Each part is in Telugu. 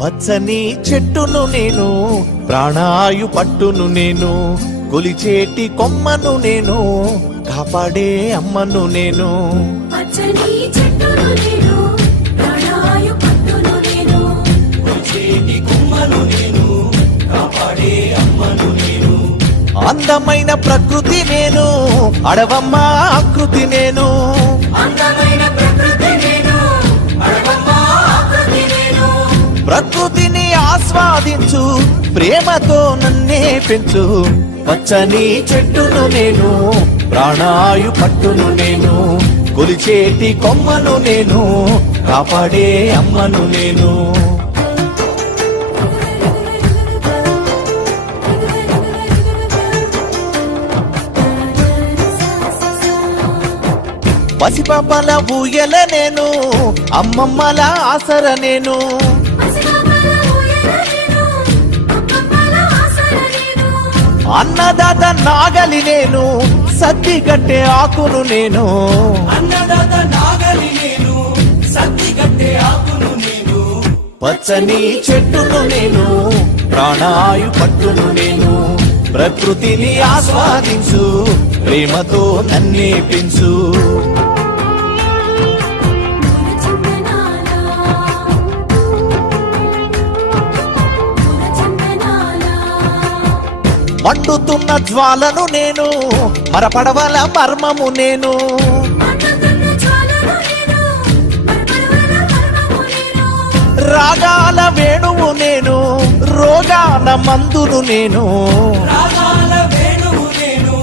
పచ్చని చెట్టును నేను, ప్రాణాయు పట్టును నేను, కొలిచేటి కొమ్మను నేను, కాపాడే అమ్మను నేను. పచ్చని చెట్టును నేను, ప్రాణాయు పట్టును నేను, కొలిచేటి కొమ్మను నేను, కాపాడే అమ్మను నేను. అందమైన ప్రకృతి నేను, అడవమ్మ ఆకృతి నేను. అందమైన ప్రకృతి నేను, అడవమ్మ ఆకృతి నేను. ప్రకృతిని ఆస్వాదించు, ప్రేమతో నన్నే పెంచు. పచ్చని చెట్టును నేను, ప్రాణాయు పట్టును నేను, కొలిచేటి కొమ్మను నేను, కాపాడే అమ్మను నేను. పసిపాపల ఊయల నేను, అమ్మమ్మల ఆసర నేను. అన్నదాత నాగలి నేను, సద్ది కట్టే ఆకును నేను. అన్నదాత నాగలి నేను, సద్ది కట్టే ఆకును నేను. పచ్చని చెట్టును నేను, ప్రాణాయు పట్టును నేను, ప్రకృతిని ఆస్వాదించు, ప్రేమతో నన్నే పెంచు. మండుతున్న జ్వాలను నేను, మరపడవల మర్మము నేను. రాగాల వేణువు నేను, రోగాల మందును నేను. రాగాల వేణువు నేను,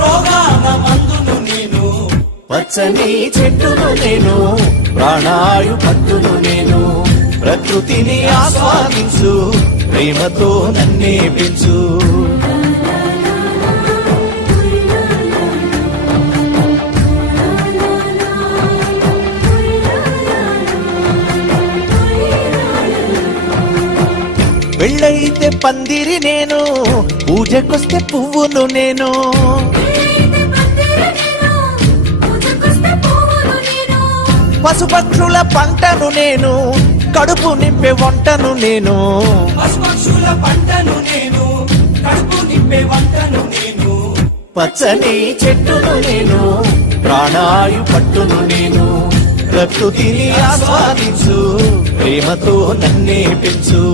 రోగాల మందును నేను. పచ్చని చెట్టును నేను, ప్రాణాయు పట్టును నేను, ప్రకృతిని ఆస్వాదించు, ప్రేమతో నన్నే పెంచు. పెళ్ళైతే పందిరి నేను, పూజకొస్తే పువ్వును నేను. పశుపక్షుల పంటను నేను, కడుపు నింపే వంటను నేను. పశుపక్షుల పంటను నేను, కడుపు నింపే వంటను నేను. పచ్చని చెట్టును నేను, ప్రాణాయు పట్టును నేను, ప్రకృతిని ఆస్వాదించు, ప్రేమతో నన్నే పెంచు.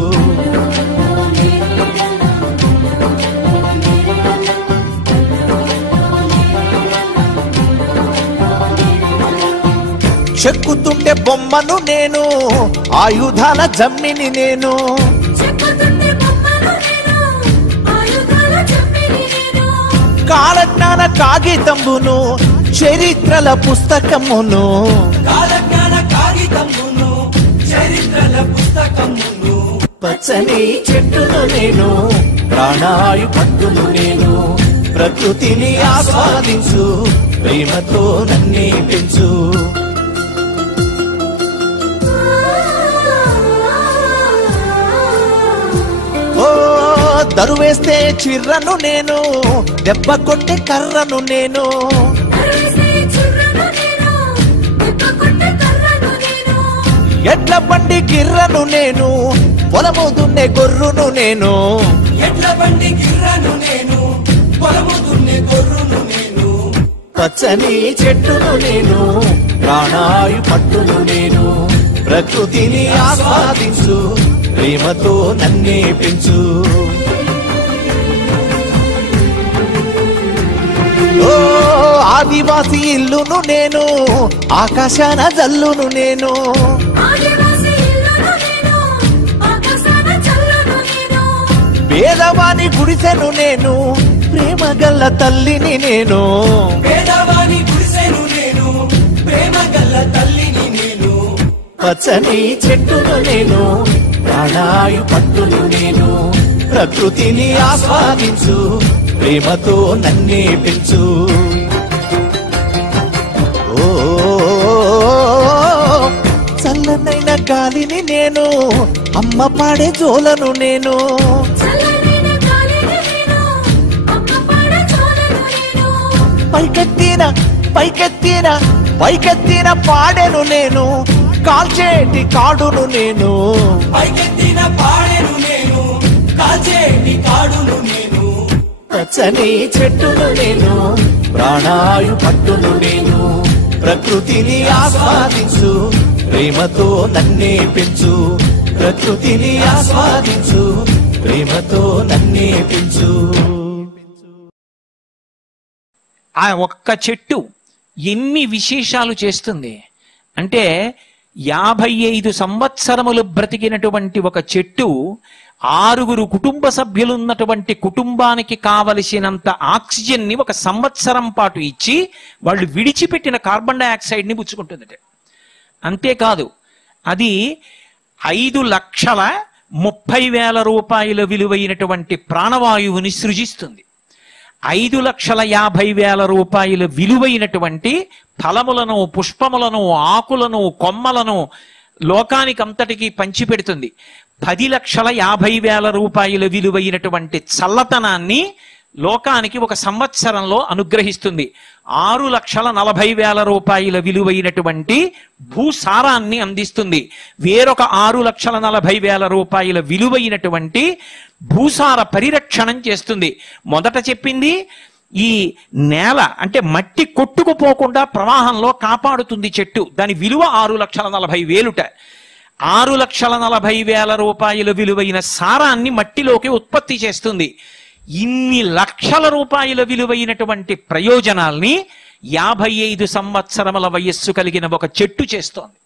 చెక్కుతుంటే బొమ్మను నేను, ఆయుధాల జమ్మిని నేను. కాలజ్ఞాన కాగితంబును, చరిత్రల పుస్తకమును. కాలజ్ఞాన కాగితమును, చరిత్రల పుస్తకమును. పచ్చని చెట్టును నేను, ప్రాణాయు పట్టును నేను, ప్రకృతిని ఆస్వాదించు, ప్రేమతో నన్నే పెంచు. ఓ దరువేస్తే చిర్రను నేను, దెబ్బ కొట్టే కర్రను నేను. ఎడ్ల బండి గిర్రను నేను, పొలము దున్నే గొర్రును నేను. ఎడ్ల బండి గిర్రను నేను, పొలము దున్నే గొర్రును నేను. పచ్చని చెట్టును నేను, ప్రాణాయు పట్టును నేను, ప్రకృతిని ఆస్వాదించు, ప్రేమతో నన్నే పెంచు. ఓ ఆదివాసి ఇల్లును నేను, ఆకాశాన జల్లును నేను. పేదవాని గుడిసెను నేను, ప్రేమ గల్ల తల్లిని నేను. పేదవాని గుడిసెను నేను, ప్రేమ గల్ల తల్లిని నేను. పచ్చని చెట్టును నేను, ప్రాణాయు పట్టును నేను, ప్రకృతిని ఆస్వాదించు, ప్రేమతో నన్నే పెంచు. ఓ చల్లనైన గాలిని నేను, అమ్మ పాడే జోలను నేను. పైకెత్తిన పైకెత్తిన పైకెత్తిన పాడెను నేను, కాల్చేటి కాడును నేను. పైకెత్తిన పాడిన పాడెను నేను, కాచేటి కాడును నేను. పచ్చని చెట్టును నేను, ప్రాణాయు పట్టును నేను. ప్రకృతిని ఆస్వాదించు, ప్రేమతో నన్నే పెంచు. ప్రకృతిని ఆస్వాదించు, ప్రేమతో నన్నే పెంచు. ఆ ఒక్క చెట్టు ఎన్ని విశేషాలు చేస్తుంది అంటే 55 సంవత్సరములు బ్రతికినటువంటి ఒక చెట్టు 6 కుటుంబ సభ్యులున్నటువంటి కుటుంబానికి కావలసినంత ఆక్సిజన్ని 1 సంవత్సరం పాటు ఇచ్చి వాళ్ళు విడిచిపెట్టిన కార్బన్ డైఆక్సైడ్ని పుచ్చుకుంటుంది. అంతేకాదు అది 5,30,000 రూపాయల విలువైనటువంటి ప్రాణవాయువుని సృజిస్తుంది. 5,50,000 రూపాయల విలువైనటువంటి ఫలములను, పుష్పములను, ఆకులను, కొమ్మలను లోకానికంతటికీ పంచిపెడుతుంది. 10,50,000 రూపాయల విలువైనటువంటి చల్లతనాన్ని లోకానికి 1 సంవత్సరంలో అనుగ్రహిస్తుంది. 6,40,000 రూపాయల విలువైనటువంటి భూసారాన్ని అందిస్తుంది. వేరొక 6,40,000 రూపాయల విలువైనటువంటి భూసార పరిరక్షణం చేస్తుంది. మొదట చెప్పింది ఈ నేల అంటే మట్టి కొట్టుకుపోకుండా ప్రవాహంలో కాపాడుతుంది చెట్టు. దాని విలువ 6,40,000. 6,40,000 రూపాయల విలువైన సారాన్ని మట్టిలోకి ఉత్పత్తి చేస్తుంది. ఇన్ని లక్షల రూపాయల విలువైనటువంటి ప్రయోజనాల్ని 55 సంవత్సరముల వయస్సు కలిగిన ఒక చెట్టు చేస్తోంది.